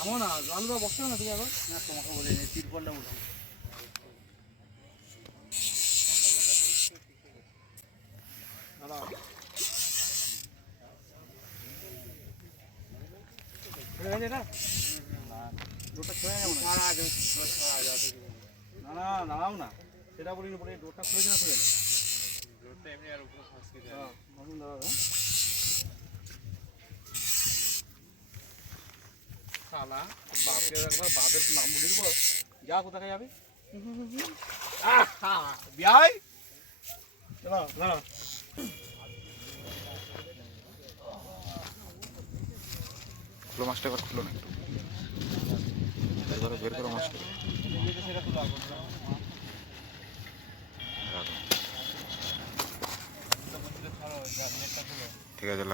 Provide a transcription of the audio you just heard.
আমার না রান্না বসছে না তুমি আবার না তোমাকে বলিনি তিরপলটা উঠে দাঁড়াও না সেটা বলি ডোরটা খুলেছে না খুলে এমনি আর উপরে দাঁড়াবে শালা বাপের একবার বাপের নাম বলে দিব যা কোথায় যাবে বিয়াই চলো দাঁড়া খুলো মাছটা এবার খুলো না একটু বের করো মাছটা ঠিক আছে